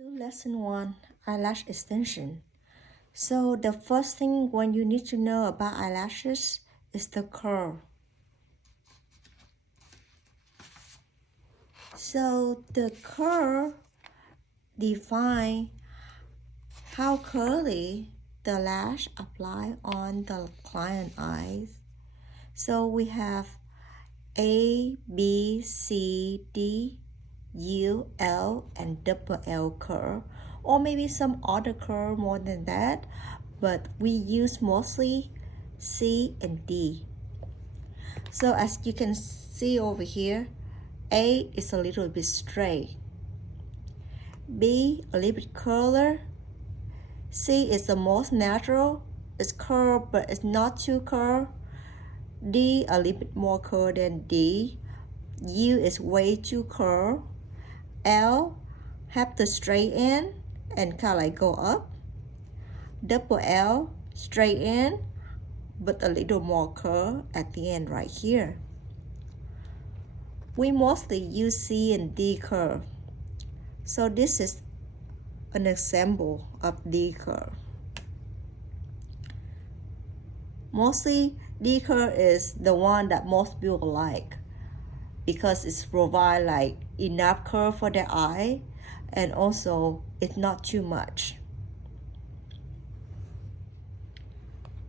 To lesson 1, eyelash extension. So the first thing when you need to know about eyelashes is the curl. So the curl define how curly the lash apply on the client eyes. So we have A, B, C, D, U, L, and double L curl, or maybe some other curl more than that, but we use mostly C and D. So as you can see over here, A is a little bit straight, B a little bit curler, C is the most natural, it's curved but it's not too curved, D a little bit more curved than D, U is way too curved, L have the straight end and kind of like go up, double L straight end but a little more curve at the end right here. We mostly use C and D curve. So this is an example of D curve. Mostly D curve is the one that most people like because it's provide like enough curve for their eye and also it's not too much.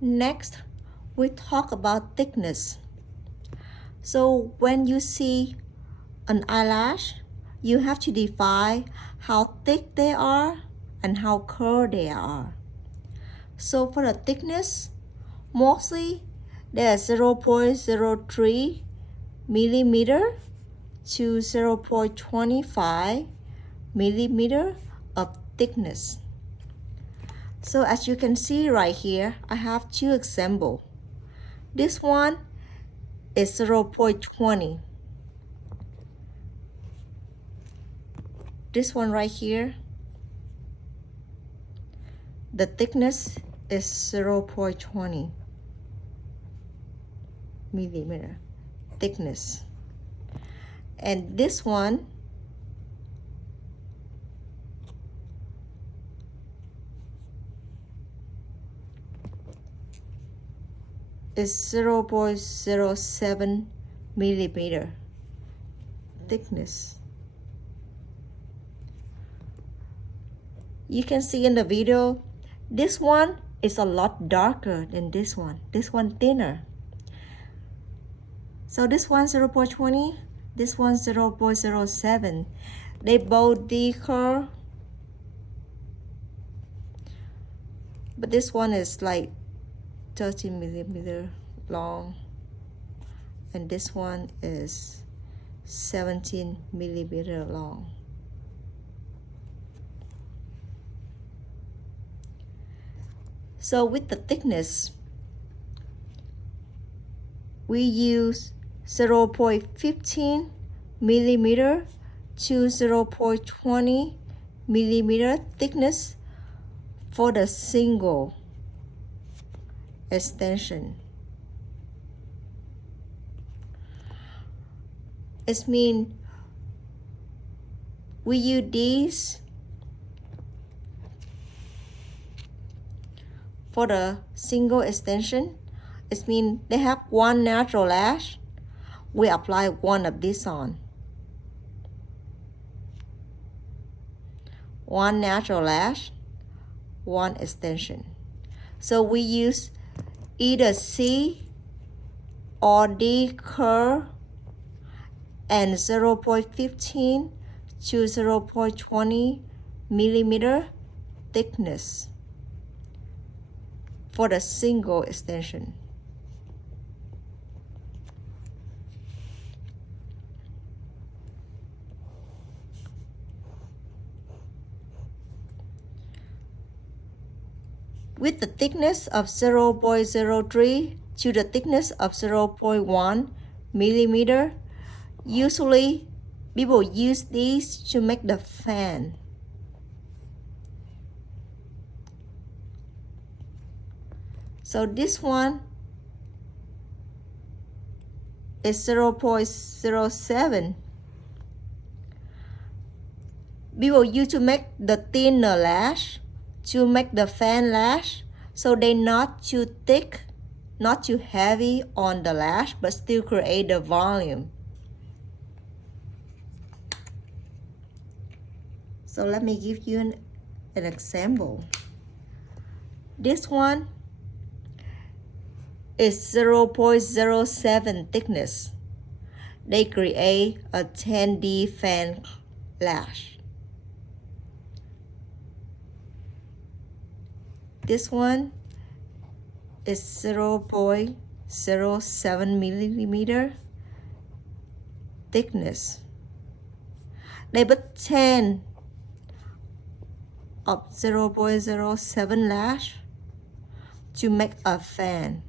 Next, we talk about thickness. So when you see an eyelash, you have to define how thick they are and how curved they are. So for the thickness, mostly they are 0.03 millimeter to 0.25 millimeter of thickness. So as you can see right here, I have two examples. This one is 0.20. This one right here, the thickness is 0.20 millimeter thickness. And this one is 0.07 millimeter thickness. You can see in the video, this one is a lot darker than this one. This one thinner. So this one 0.20, this one 0.07. They both D curve, but this one is like 30 millimeter long, and this one is 17 millimeter long. So with the thickness, we use 0.15 millimeter to 0.20 millimeter thickness for the single extension. It means we use these for the single extension. It means they have one natural lash. We apply one of these on. One natural lash, one extension. So we use either C or D curve and 0.15 to 0.20 millimeter thickness for the single extension. With the thickness of 0.03 to the thickness of 0.1 millimeter, usually people use these to make the fan. So this one is 0.07. we will use to make the thinner lash, to make the fan lash, so they're not too thick, not too heavy on the lash, but still create the volume. So let me give you an example. This one is 0.07 thickness. They create a 10D fan lash. This one is 0.07 millimeter thickness. They put 10 of 0.07 lash to make a fan.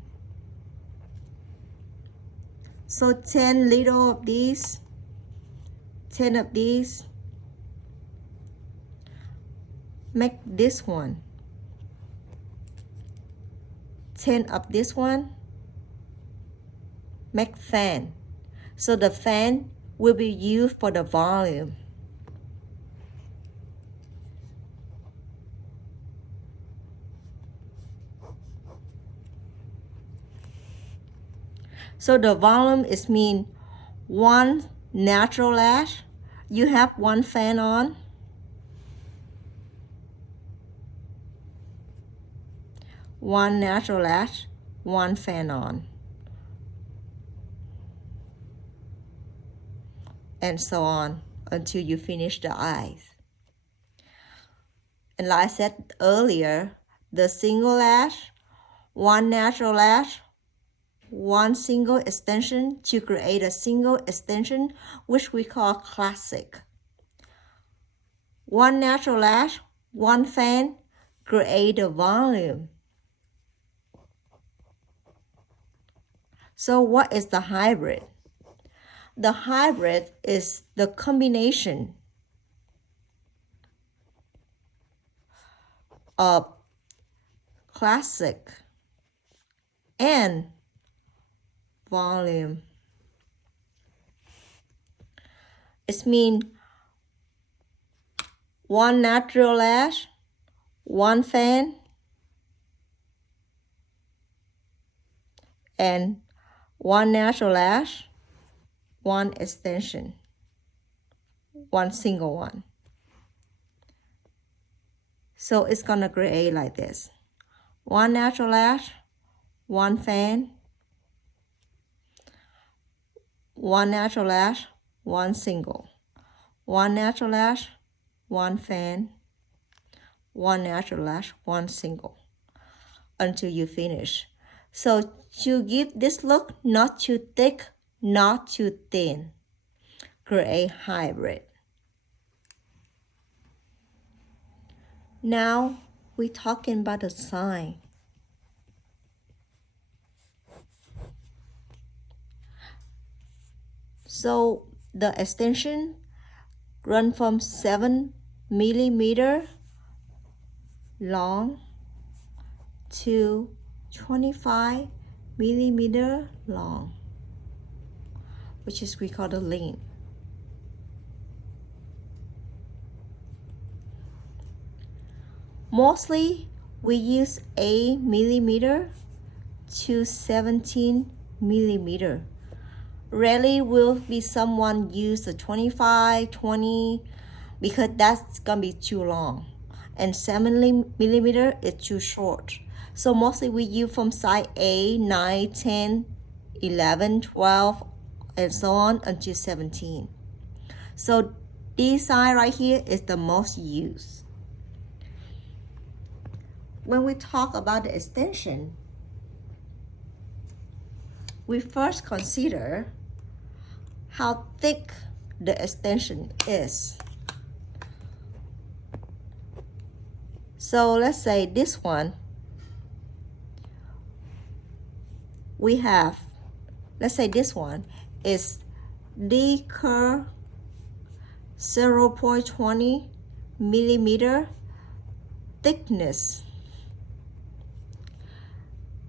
So 10 little of these, 10 of these, make this one. 10 of this one, make fan. So the fan will be used for the volume. So the volume is mean one natural lash, you have one fan on, one natural lash, one fan on, and so on until you finish the eyes. And like I said earlier, the single lash, one natural lash, one single extension to create a single extension, which we call classic. One natural lash, one fan, create a volume. So what is the hybrid? The hybrid is the combination of classic and volume. It means one natural lash, one fan, and one natural lash, one extension, one single one. So it's gonna create like this. One natural lash, one fan, one natural lash, one single, one natural lash, one fan, one natural lash, one single, until you finish. So to give this look, not too thick, not too thin, create hybrid. Now we're talking about the sign. So the extension run from 7 millimeter long to 25 millimeter long, which is we call the length. Mostly we use 8 millimeter to 17 millimeter. Rarely will be someone use the 25, 20, because that's gonna be too long. And 7 millimeter is too short. So mostly we use from size 8, 9, 10, 11, 12, and so on until 17. So this size right here is the most used. When we talk about the extension, we first consider how thick the extension is. So let's say this one, we have, let's say this one is D curve 0.20 millimeter thickness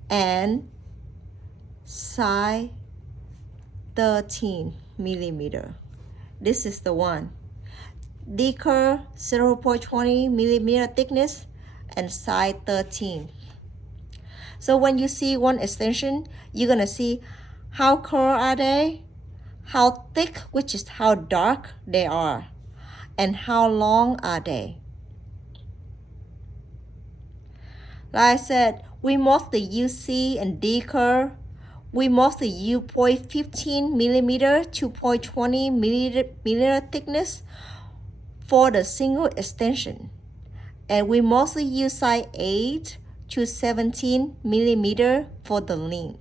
and size 13 millimeter. This is the one. D-curl 0.20 millimeter thickness, and size 13. So when you see one extension, you're gonna see how curl are they, how thick, which is how dark they are, and how long are they. Like I said, we mostly use C and D curl. We mostly use 0.15 millimeter to 0.20 millimeter thickness for the single extension. And we mostly use size 8 to 17 millimeter for the length.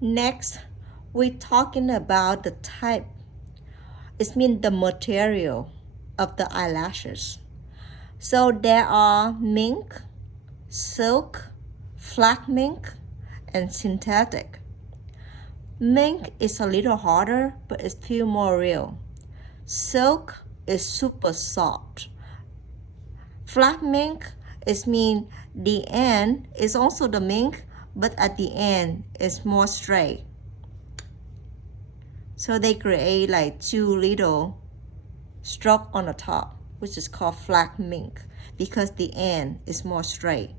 Next, we're talking about the type. It means the material of the eyelashes. So there are mink, silk, flat mink, and synthetic. Mink is a little harder, but it feels more real. Silk is super soft. Flat mink mean the end is also the mink, but at the end it's more straight. So they create like two little strokes on the top, which is called flat mink, because the end is more straight.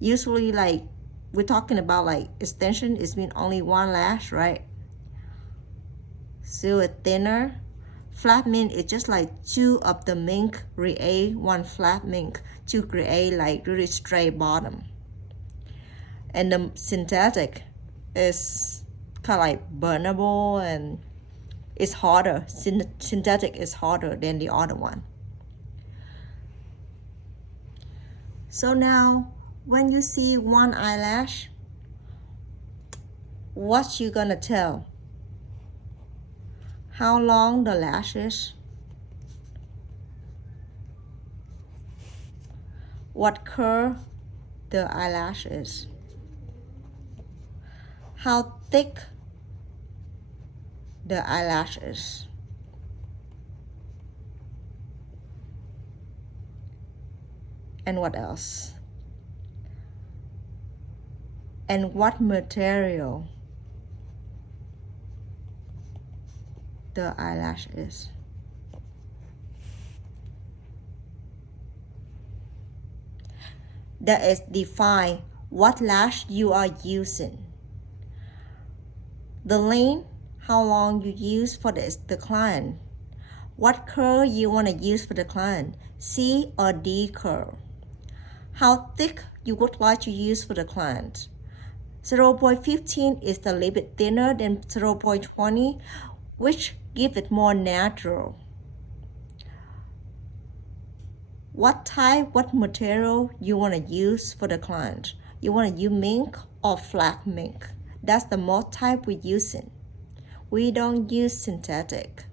Usually, like, we're talking about like extension, it's mean only one lash, right? So it's thinner. Flat mink is just like two of the mink create one flat mink to create like really straight bottom. And the synthetic is kind of like burnable and it's harder. Synthetic is harder than the other one. So now, when you see one eyelash, what you gonna tell? How long the lash is? What curl the eyelash is? How thick the eyelash is? And what else? And what material the eyelash is? That is define what lash you are using. The length, how long you use for the client. What curl you want to use for the client, C or D curl. How thick you would like to use for the client. 0.15 is a little bit thinner than 0.20, which gives it more natural. What type, what material you want to use for the client. You want to use mink or flat mink. That's the most type we're using. We don't use synthetic.